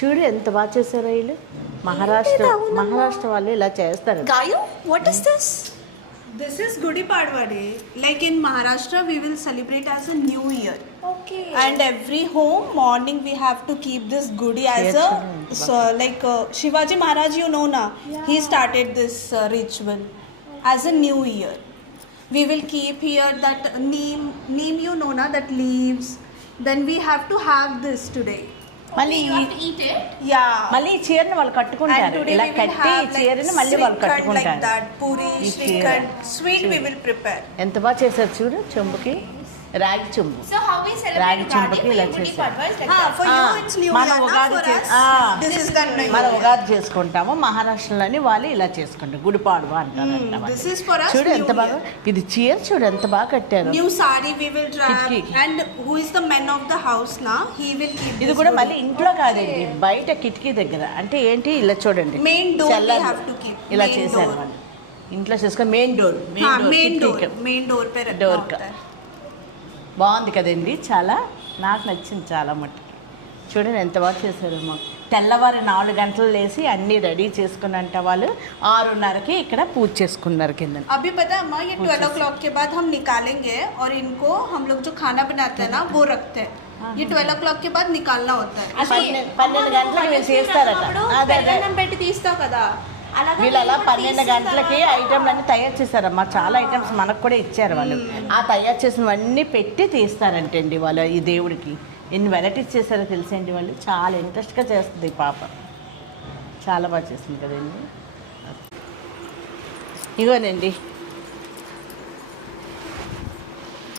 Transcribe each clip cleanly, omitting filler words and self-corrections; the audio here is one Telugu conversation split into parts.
చూడు ఎంత బాగా చేశారో వీళ్ళు. మహారాష్ట్ర వాళ్ళు ఇలా చేస్తారు. Gayu, what is this? This is Gudi Padwa Day. Like in Maharashtra, we will celebrate as a new year. Okay. And every home morning we have to keep this Gudi as a Shivaji Maharaj, you know na. Yeah. He started this ritual as a new year. We will keep here that neem you know na, that leaves. Then we have to have this today. మళ్ళీ You have to eat it. Yeah. మళ్ళీ ఈ చీరను వాళ్ళు And కట్టుకుంటారు. today ఇలా we will కట్టి ఈ have చీరని మళ్ళీ వాళ్ళు Srikhand like కట్టుకుంటారు. that. Puri, ఈ చీర. Srikhand, sweet we will prepare. ఎంత బాగా చేశారు చూడు. చెంబుకి రాగి చెంబు. So how we celebrate రాగి Ugadi చెంబుకి for ఇలా you, Gudi చేశారు. Padwa is like Ah, that. for you Ah, it's new మన year. Ugadi For us, this is the new మన year. ఉగాది చేసుకుంటాము. మహారాష్ట్రలోని వాళ్ళు ఇలా చేసుకుంటారు. గుడిపాడువ అంటారంట వాళ్ళు. This is for us చూడు new ఎంత బాగా ఇది చీర చూడు ఎంత బాగా కట్టారు. New sari we will drap. Kitki. And who is the man of the house now? He will keep ఇది this కూడా Gudi. మళ్ళీ ఇంట్లో కాదండి, బయట కిటికీ దగ్గర. అంటే ఏంటి ఇలా చూడండి. Main door we చల్లని have to keep. ఇలా Main చేశారు door. వాళ్ళు. ఇంట్లో చేసుకొని మెయిన్ డోర్ हाँ, main door पे रखना Door होता का. है. బాగుంది కదండి. చాలా నాకు నచ్చింది చాలా మట్టుకి. చూడండి ఎంత బాగా చేశారమ్మా. తెల్లవారు 4 గంటలు లేసి అన్నీ రెడీ చేసుకున్నంట వాళ్ళు 6:30కి ఇక్కడ పూజ చేసుకున్నారు కింద. अभी पता है अम्मा ये 12 o'clock के बाद हम निकालेंगे और इनको हम लोग जो खाना बनाते हैं ना वो रखते हैं. ये 12 o'clock के बाद निकालना होता है. 12 గంటలకు వీళ్ళు చేస్తారట. అదే అదే. బెల్లం పెట్టి తీస్తావు కదా అలాగా వీళ్ళు అలా వీళ్ళు 12 గంటలకి ఐటెంలన్నీ తయారు చేశారమ్మా. చాలా ఐటమ్స్ మనకు కూడా ఇచ్చారు వాళ్ళు. ఆ తయారు చేసినవన్నీ పెట్టి తీస్తారంటండి వాళ్ళు. ఈ దేవుడికి ఎన్ని వెరైటీస్ చేశారో తెలుసండి వాళ్ళు. చాలా ఇంట్రెస్ట్గా చేస్తుంది ఈ పాప. చాలా బాగా చేస్తుంది కదండి. ఇగోనండి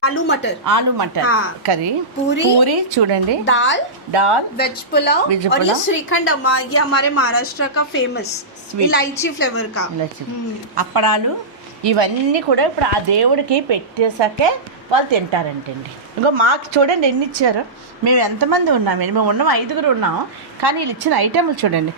आलू मटर, ఆలు మటర్ हाँ. కర్రీ, पूरी, పూరి చూడండి, दाल, दाल, वेज पुलाव Veg और ये पुलाव. श्रीखंड अम्मा ये हमारे महाराष्ट्र का फेमस Sweet. इलायची फ्लेवर का. అప్పడాలు ఇవన్నీ కూడా ఇప్పుడు ఆ దేవుడికి పెట్టేసాకే వాళ్ళు తింటారంటండి. ఇంకో మాకు చూడండి ఎన్ని ఇచ్చారు. మేము ఎంతమంది ఉన్నామండి. మేము ఉన్నాం 5 ఉన్నాం. కానీ వీళ్ళు ఇచ్చిన ఐటెంలు చూడండి.